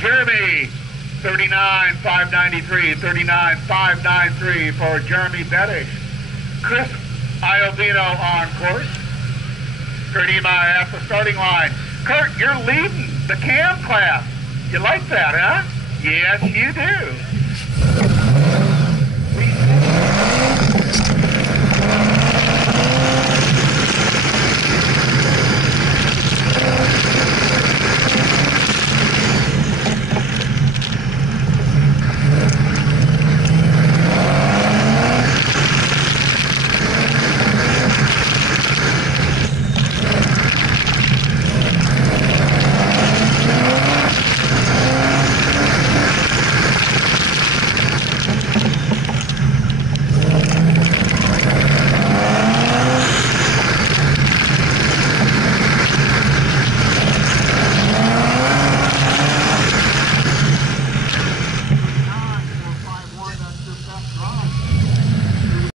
Jeremy, 39,593. 39,593 for Jeremy Bettish. Chris Iovino on course. Kurt Ema at the starting line. Kurt, you're leading the cam class. You like that, huh? Yes, you do.